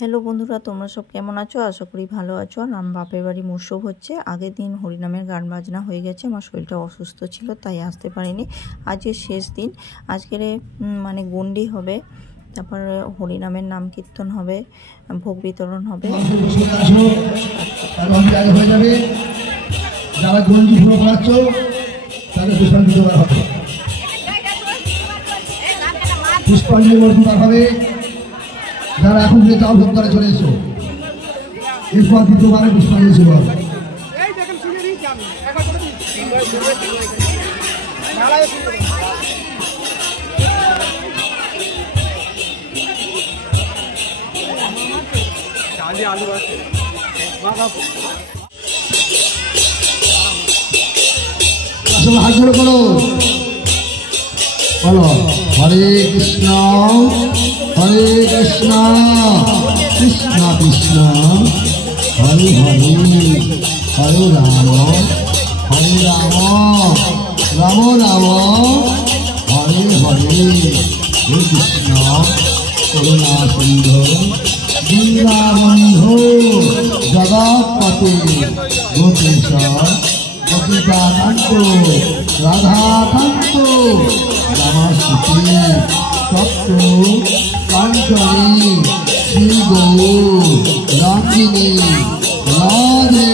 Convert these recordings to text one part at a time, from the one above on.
Hello বন্ধুরা, তোমরা সব কেমন আছো? আশা করি ভালো আছো। আর আমার বাপের বাড়ি মৎসব হচ্ছে। আগের দিন হরিনামের গান বাজনা হয়ে গেছে, আমার শরীরটা অসুস্থ ছিল তাই আসতে পারিনি। আজকে শেষ দিন, আজকের মানে গন্ডি হবে, তারপর হরিনামের নাম কীর্তন হবে, ভোগ বিতরণ হবে। যারা গন্ডি পুরো বানাচ্ছ তাদের পুষ্পাঞ্জলি দেওয়া হবে, পুষ্পাঞ্জলি দেওয়া হবে। যারা এখন যে চাল ভোগ করে চলে এসো, এরপর দ্বিতীয়বারে পুষ্পাঞ্জলি শুরু হবে। হাত জোড়ো করো, বলো হরে কৃষ্ণ হরে কৃষ্ণ কৃষ্ণ কৃষ্ণ হরে হরে, হরে রাম হরে রাম রাম রাম হরে হরে। হে কৃষ্ণ করুণা সিন্ধু দীনবন্ধু জগৎপতে গোপেশ গোপিকাকান্ত রাধাকান্ত রামাসুতি সপ্ত কাঞ্চনী শ্রী গৌর রামিনী রাধে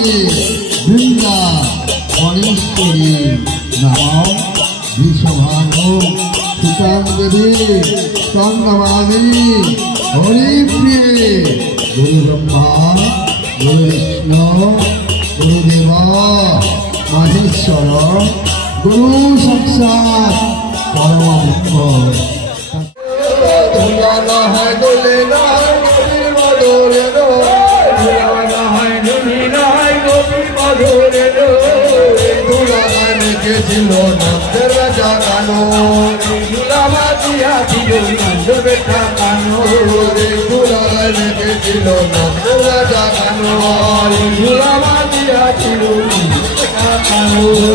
বৃন্দা গণেশ্বরী নাম বিশ্বভান সুতাং দেবী তন্নমামি হরিপ্রিয়ে। গুরু ব্রহ্মা গুরু বিষ্ণু গুরুদেব মাহেশ্বর গুরু সাক্ষাৎ পরমব্রহ্ম। ছিল নন্দের রাজা কানো ছিল নন্দ বেটা কানো ছিল নন্দের রাজা কানো ছিল আনন্দ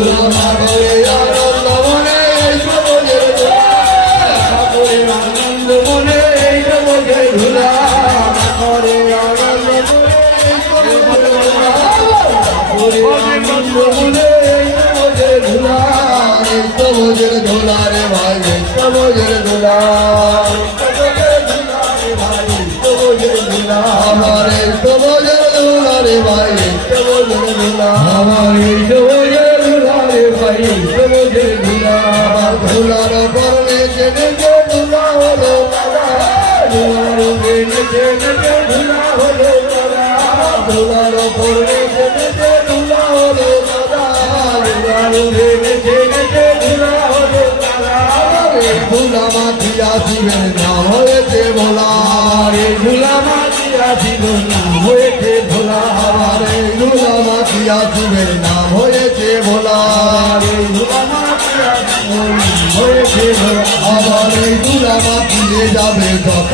মনে আনন্দ মনে ধুলা করে আনন্দ মনে ধুলার ধুলারে ভাই সবুজের ধুলা আমার সবুজের ধুলারে ভাই সবুজের ধুলা আমার সবুজের ধুলারে ভাই সবুজের ধুলা। ধুলার পরনে জেনে যে ধুলা হলো ধুলার জেনে জেনে ধুলা হলো ধুলার পরনে জেনে যে ধুলা হলো ধুলার জেনে জেনে ধুলা হলো ধুলা মাতিয়া শিবের নাম হয়েছে ভোলা রে ধুলা মাতিয়া শিবের নাম হয়েছে ভোলা রে ধুলা মাতিয়া শিবের নাম হয়েছে ভোলা রে ধুলা মাতিয়া শিবের নাম হয়েছে ভোলা। আবার এই ধুলা মাতিয়ে যাবে যত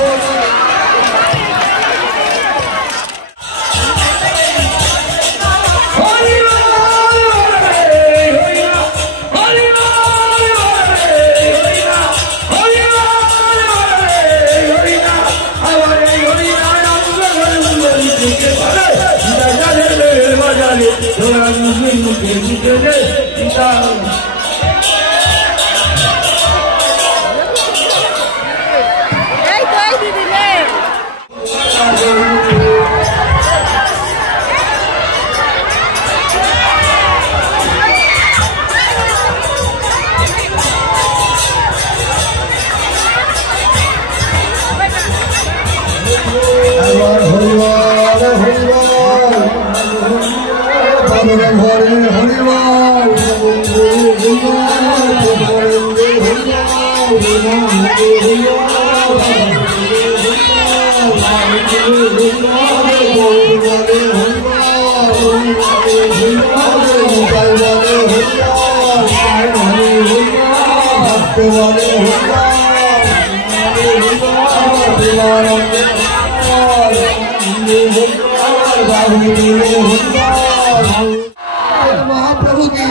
महाप्रभु की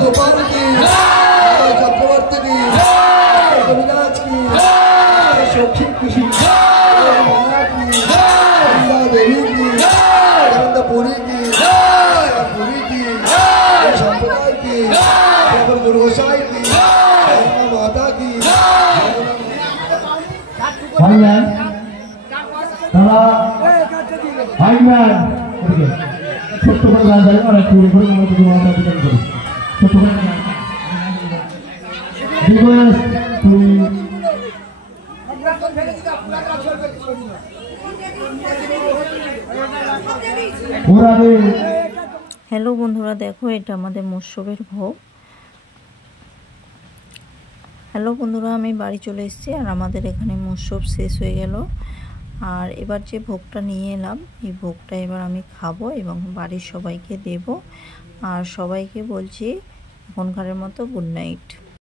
गोपाल की चक्रवर्ती की कविराज की सखी खुशी হাইম্যান তারা হাইম্যান ছোট্ট করে গান গাই অনেক করে করে মতো তোমার অধিকার করি ছোট্ট করে রিকোয়েস্ট তুই হ্যালো বন্ধুরা, দেখো এটা আমাদের মৎস্যবের ভোগ। হ্যালো বন্ধুরা, আমি বাড়ি চলে এসেছি আর আমাদের এখানে মৎস্যব শেষ হয়ে গেল। আর এবার যে ভোগটা নিয়ে এলাম, এই ভোগটা এবার আমি খাবো এবং বাড়ির সবাইকে দেব। আর সবাইকে বলছি এখনকারের মতো গুড নাইট।